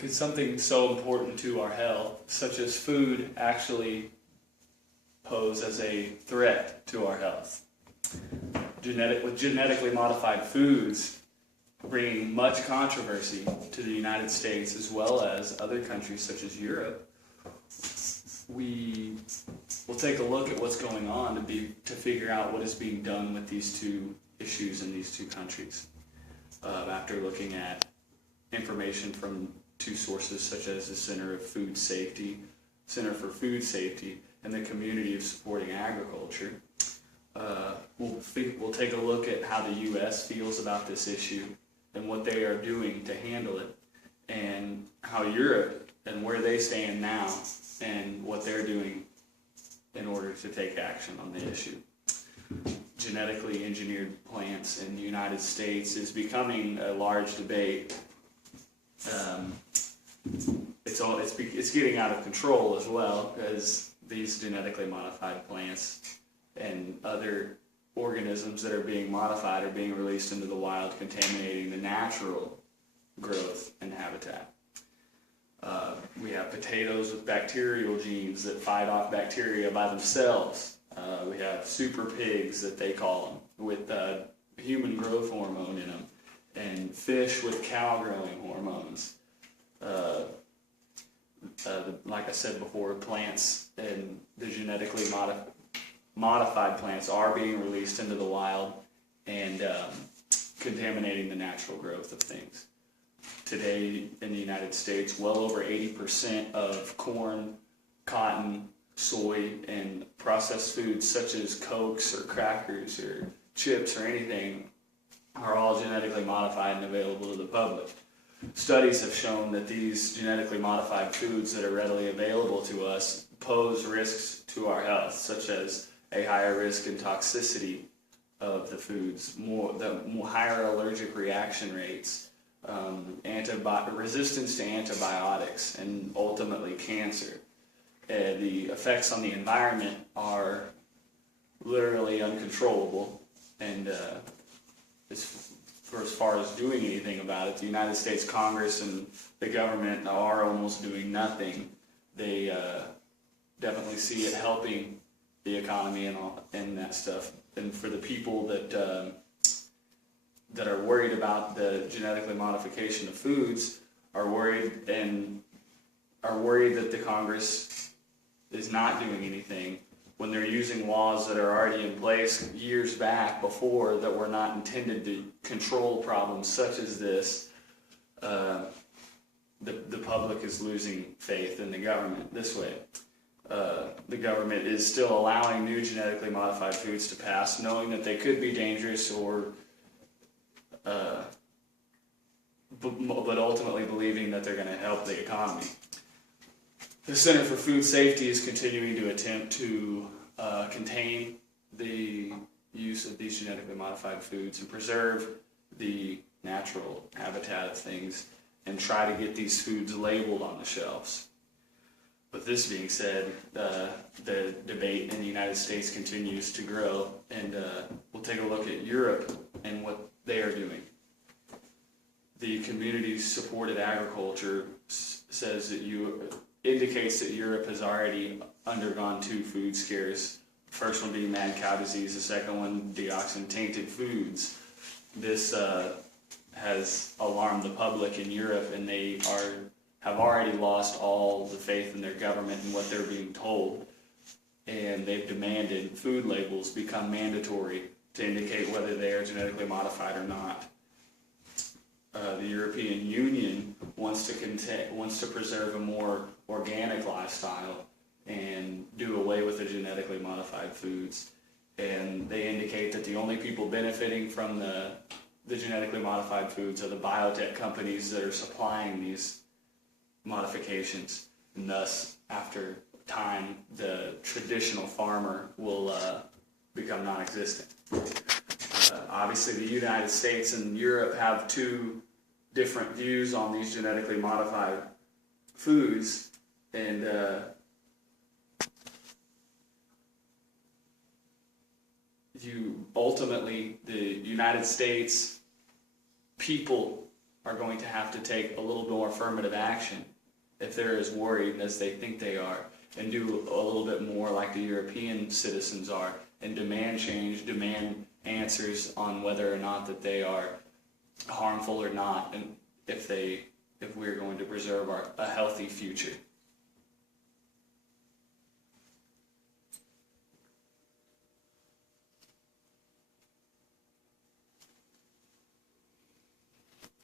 Could something so important to our health, such as food, actually pose as a threat to our health? With genetically modified foods bringing much controversy to the United States as well as other countries such as Europe, we will take a look at what's going on to figure out what is being done with these two issues in these two countries. After looking at information from two sources such as the Center for Food Safety, and the Community of Supporting Agriculture, we'll take a look at how the U.S. feels about this issue and what they are doing to handle it, and how Europe and where they stand now and what they're doing in order to take action on the issue. Genetically engineered plants in the United States is becoming a large debate. It's getting out of control as well, because these genetically modified plants and other organisms that are being modified are being released into the wild, contaminating the natural growth and habitat. We have potatoes with bacterial genes that fight off bacteria by themselves. We have super pigs, that they call them, with human growth hormone in them, and fish with cow growing hormones. Like I said before, plants and the genetically modified plants are being released into the wild and contaminating the natural growth of things. Today in the United States, well over 80% of corn, cotton, soy, and processed foods such as Cokes or crackers or chips or anything are all genetically modified and available to the public. Studies have shown that these genetically modified foods that are readily available to us pose risks to our health, such as a higher risk in toxicity of the foods, higher allergic reaction rates, resistance to antibiotics, and ultimately cancer. The effects on the environment are literally uncontrollable, and as far as doing anything about it, the United States Congress and the government are almost doing nothing. They definitely see it helping the economy and that stuff. And for the people that are worried about the genetically modification of foods, are worried that the Congress is not doing anything when they're using laws that are already in place years back before that were not intended to control problems such as this. The public is losing faith in the government this way. The government is still allowing new genetically modified foods to pass, knowing that they could be dangerous, but ultimately believing that they're going to help the economy. The Center for Food Safety is continuing to attempt to contain the use of these genetically modified foods and preserve the natural habitat of things and try to get these foods labeled on the shelves. With this being said, the debate in the United States continues to grow, and we'll take a look at Europe and what they are doing. The community-supported agriculture indicates that Europe has already undergone two food scares. The first one being mad cow disease, the second one dioxin-tainted foods. This has alarmed the public in Europe, and they have already lost all the faith in their government and what they're being told, and they've demanded food labels become mandatory to indicate whether they are genetically modified or not. The European Union wants to preserve a more organic lifestyle and do away with the genetically modified foods, and they indicate that the only people benefiting from the genetically modified foods are the biotech companies that are supplying these modifications, and thus after time the traditional farmer will become non-existent. Obviously the United States and Europe have two different views on these genetically modified foods, and ultimately the United States people are going to have to take a little more affirmative action if they're as worried as they think they are, and do a little bit more like the European citizens are, and demand change, demand answers on whether or not that they are harmful or not, and if we're going to preserve a healthy future.